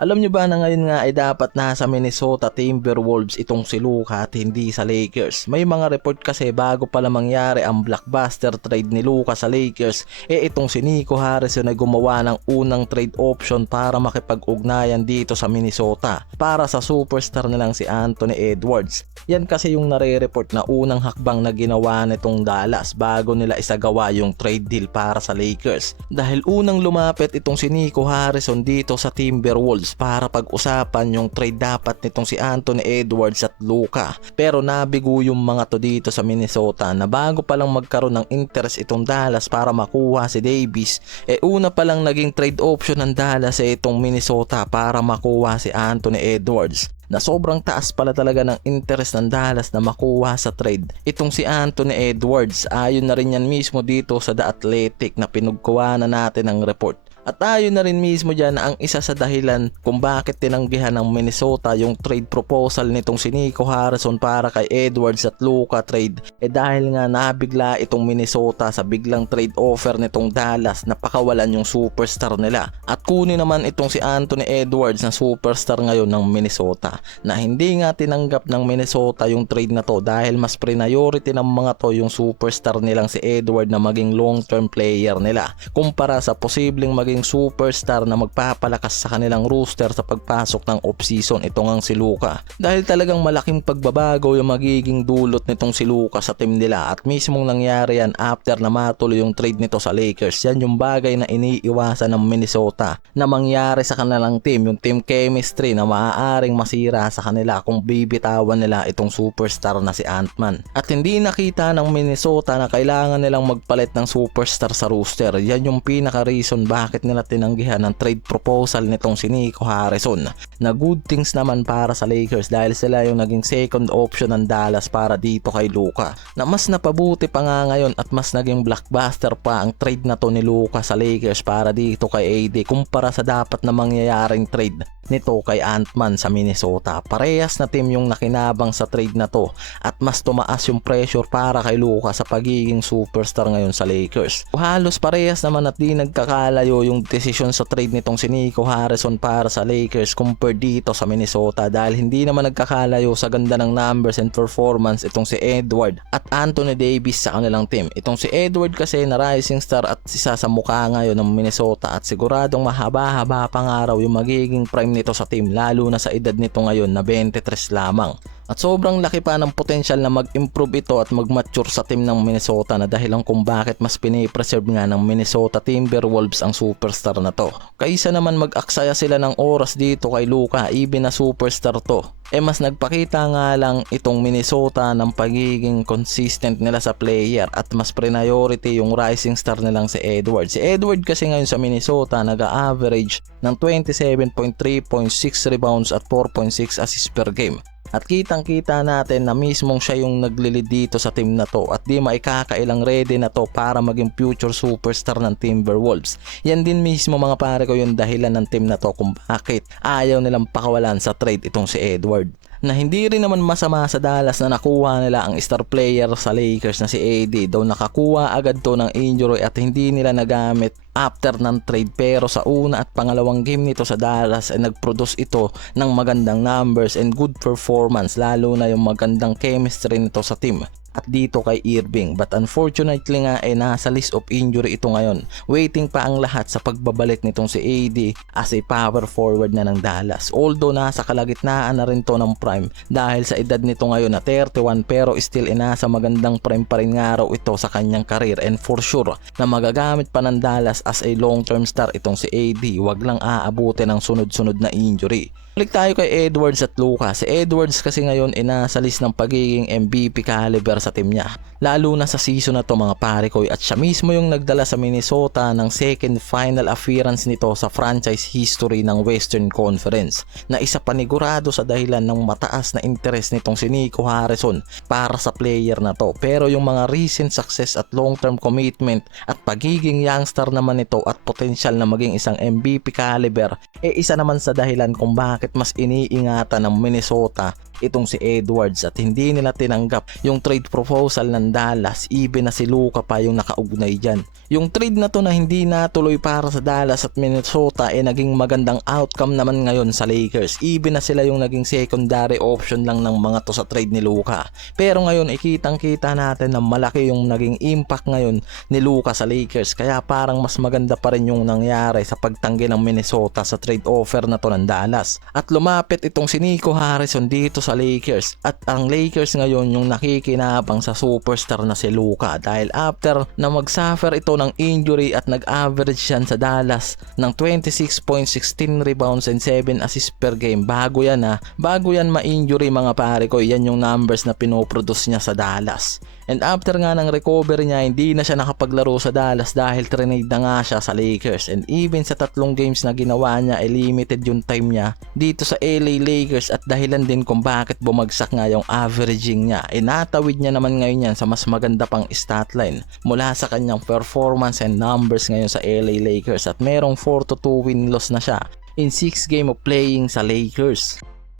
Alam nyo ba na ngayon nga ay dapat nasa Minnesota Timberwolves itong si Luka at hindi sa Lakers? May mga report kasi bago pala mangyari ang blockbuster trade ni Luka sa Lakers, itong si Nico Harrison ay gumawa ng unang trade option para makipag-ugnayan dito sa Minnesota para sa superstar nilang si Anthony Edwards. Yan kasi yung nare-report na unang hakbang na ginawa nitong Dallas bago nila isagawa yung trade deal para sa Lakers. Dahil unang lumapit itong si Nico Harrison dito sa Timberwolves para pag-usapan yung trade dapat nitong si Anthony Edwards at Luka. Pero nabigo yung mga to dito sa Minnesota na bago palang magkaroon ng interest itong Dallas para makuha si Davis, una palang naging trade option ng Dallas itong Minnesota para makuha si Anthony Edwards, na sobrang taas pala talaga ng interest ng Dallas na makuha sa trade itong si Anthony Edwards. Ayon na rin yan mismo dito sa The Athletic na pinagkuha na natin ang report. At ayon na rin mismo dyan na ang isa sa dahilan kung bakit tinanggihan ng Minnesota yung trade proposal nitong si Nico Harrison para kay Edwards at Luka trade dahil nga nabigla itong Minnesota sa biglang trade offer nitong Dallas na pakawalan yung superstar nila at kunin naman itong si Anthony Edwards na superstar ngayon ng Minnesota, na hindi nga tinanggap ng Minnesota yung trade na to dahil mas priority ng mga to yung superstar nilang si Edward na maging long-term player nila kumpara sa posibleng maging superstar na magpapalakas sa kanilang roster sa pagpasok ng off-season, ito ngang si Luka. Dahil talagang malaking pagbabago yung magiging dulot nitong si Luka sa team nila at mismong nangyari yan after na matuloy yung trade nito sa Lakers. Yan yung bagay na iniiwasan ng Minnesota na mangyari sa kanilang team, yung team chemistry na maaaring masira sa kanila kung bibitawan nila itong superstar na si Ant-Man. At hindi nakita ng Minnesota na kailangan nilang magpalit ng superstar sa roster. Yan yung pinaka-reason bakit nila tinanggihan ang trade proposal nitong si Nico Harrison, na good things naman para sa Lakers dahil sila yung naging second option ng Dallas para dito kay Luka, na mas napabuti pa nga ngayon at mas naging blockbuster pa ang trade na to ni Luka sa Lakers para dito kay AD kumpara sa dapat na mangyayaring trade nito kay Ant-Man sa Minnesota. Parehas na team yung nakinabang sa trade na to at mas tumaas yung pressure para kay Luka sa pagiging superstar ngayon sa Lakers. Halos parehas naman at di nagkakalayo yung desisyon sa trade nitong si Nico Harrison para sa Lakers compared dito sa Minnesota dahil hindi naman nagkakalayo sa ganda ng numbers and performance itong si Edward at Anthony Davis sa kanilang team. Itong si Edward kasi na rising star at isa sa mukha ngayon ng Minnesota at siguradong mahaba-haba pang araw yung magiging prime nito sa team lalo na sa edad nito ngayon na 23 lamang. At sobrang laki pa ng potensyal na mag-improve ito at mag-mature sa team ng Minnesota na dahilan kung bakit mas pinipreserve nga ng Minnesota Timberwolves ang superstar na to. Kaysa naman mag-aksaya sila ng oras dito kay Luka, even na superstar to, mas nagpakita nga lang itong Minnesota ng pagiging consistent nila sa player at mas priority yung rising star nilang si Edward. Si Edward kasi ngayon sa Minnesota nag-average ng 27.3, 0.6 rebounds at 4.6 assists per game. At kitang-kita natin na mismong siya yung naglilid dito sa team na to at di maikakailang ready na to para maging future superstar ng Timberwolves. Yan din mismo mga pare ko yung dahilan ng team na to kung bakit ayaw nilang pakawalan sa trade itong si Edward. Na hindi rin naman masama sa Dallas na nakuha nila ang star player sa Lakers na si AD, though nakakuha agad to ng injury at hindi nila nagamit after ng trade, pero sa una at pangalawang game nito sa Dallas ay nag-produce ito ng magandang numbers and good performance, lalo na yung magandang chemistry nito sa team at dito kay Irving. But unfortunately nga nasa list of injury ito ngayon. Waiting pa ang lahat sa pagbabalik nitong si AD as a power forward na ng Dallas. Although nasa kalagitnaan na rin to ng prime dahil sa edad nito ngayon na 31, pero still nasa magandang prime pa rin nga raw ito sa kanyang career and for sure na magagamit pa ng Dallas as a long-term star itong si AD. Wag lang aabutin ng sunod-sunod na injury. Balik tayo kay Edwards at Luka. Si Edwards kasi ngayon nasa list ng pagiging MVP caliber sa team niya. Lalo na sa season na to mga pare ko, at siya mismo yung nagdala sa Minnesota ng second final appearance nito sa franchise history ng Western Conference, na isa panigurado sa dahilan ng mataas na interest nitong si Nico Harrison para sa player na to. Pero yung mga recent success at long-term commitment at pagiging youngster naman nito at potential na maging isang MVP caliber isa naman sa dahilan kung bakit mas iniingatan ng Minnesota itong si Edwards at hindi nila tinanggap yung trade proposal ng Dallas, even na si Luka pa yung nakaugnay dyan. Yung trade na to na hindi natuloy para sa Dallas at Minnesota naging magandang outcome naman ngayon sa Lakers, even na sila yung naging secondary option lang ng mga to sa trade ni Luka. Pero ngayon ikitang kita natin na malaki yung naging impact ngayon ni Luka sa Lakers, kaya parang mas maganda pa rin yung nangyari sa pagtanggi ng Minnesota sa trade offer na to ng Dallas. At lumapit itong si Nico Harrison dito sa Lakers, at ang Lakers ngayon yung nakikinabang sa superstar na si Luka dahil after na mag-suffer ito ng injury at nag-average yan sa Dallas ng 26 points, 16 rebounds and 7 assists per game. Bago yan ma-injury mga pare ko, yan yung numbers na pinoproduce niya sa Dallas. And after nga ng recovery niya, hindi na siya nakapaglaro sa Dallas dahil trade na nga siya sa Lakers. And even sa 3 games na ginawa niya, limited yung time niya dito sa LA Lakers, at dahilan din kung bakit bumagsak nga yung averaging niya. Natawid niya naman ngayon yan sa mas maganda pang stat line mula sa kanyang performance and numbers ngayon sa LA Lakers, at merong 4-2 win-loss na siya in 6 game of playing sa Lakers.